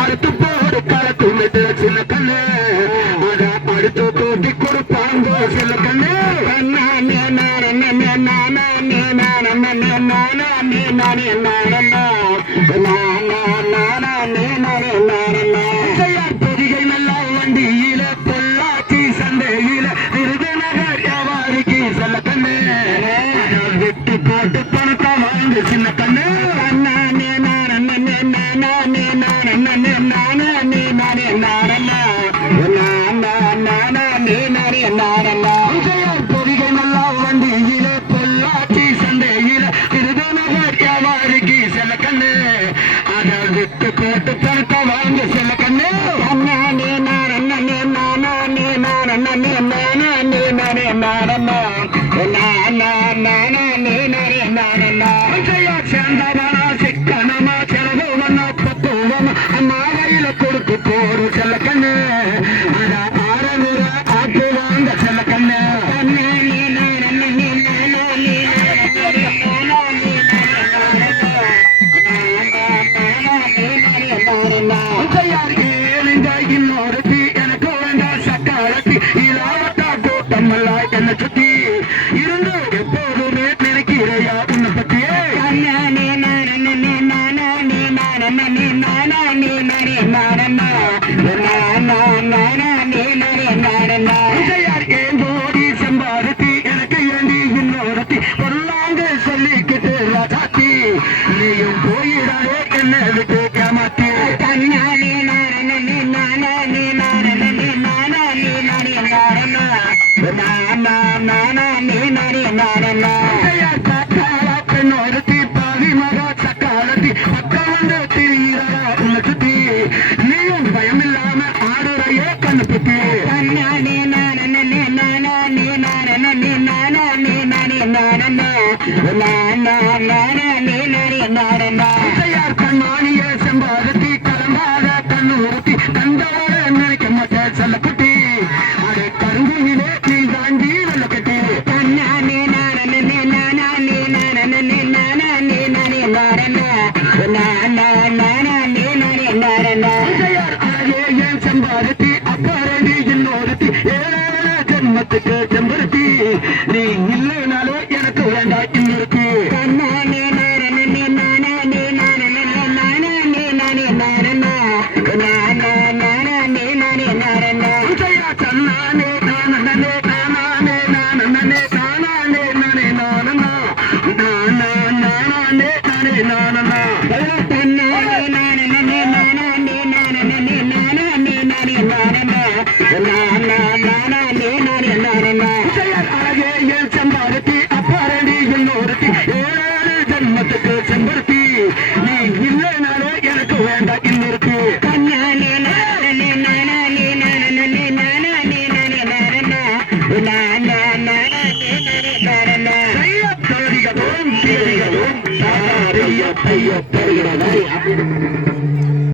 அடுத்து போடு களத்து சின்ன கண்ணு அடுத்து தோட்டி கொடுப்பாங்க சில கண்ணு பொதிகை நல்லா வண்டியில பொள்ளாச்சி சந்தையில விருதுநகர் வியாபாரிக்கு சில கண்ணு விட்டு போட்டு பணத்தை வாங்க சின்ன கண்ணு பொதிகை நல்லா வண்டியில பொள்ளாச்சி சந்தையில விருதுநகர் வியாபாரிக்கு சில கண்ணு அதை விட்டு போட்டு பணத்தை வாங்க சில கண்ணு சேர்ந்தவனா சிக்கனமா செலவு பண்ணா பக்குவமா அம்மாவையில கொடுத்து போரு செல்ல கண்ணு அத ஆரமுற ஆட்டு வாங்க செல்ல கண்ணு இன்னொருத்தி எனக்கு வேண்டாம் சக்காலத்தி இலாவட்டா கூட்டமல்லா என்ன சுத்தி இருந்து எப்போதுமே நினைக்கிறையா உன்னை பத்தியே சம்பாதித்தி எனக்கு ஏண்டி இன்னொருத்தி பொருளாங்க சொல்லிக்கிட்டு ராஜாத்தி நீயும் போயிடாதே என்ன விட்டு ஏமாத்தி பெண்ணொருத்தி பாவி மகா சக்காலத்தி பக்கம் வந்து திரிகிறா உன்னை சுத்தி நீயும் பயமில்லாம ஆடுறையே கண்ணு சுத்தி கண்ணாணிய செம்பாதத்தி கலம்பாத கண்ணூர்த்தி கண்டோட நினைக்க மாட்டேன் செல்ல குட்டி அதை கருங்குயிலே நீ தாண்டி வெள்ள கட்டி செம்பாதத்தி அப்பரடி இன்னொருத்தி ஏழான ஜென்மத்துக்கு செம்பருத்தி நீ இல்லைனாலும் எனக்கு வேண்டாம் இன்னொருக்கு சம்பாதத்தி அப்பரடி இன்னொருத்தி ஏழான ஜென்மத்துக்கு செம்பருத்தி நீ இல்லைனாலும் எனக்கு வேண்டாம் இன்னொருக்கு ஐயோ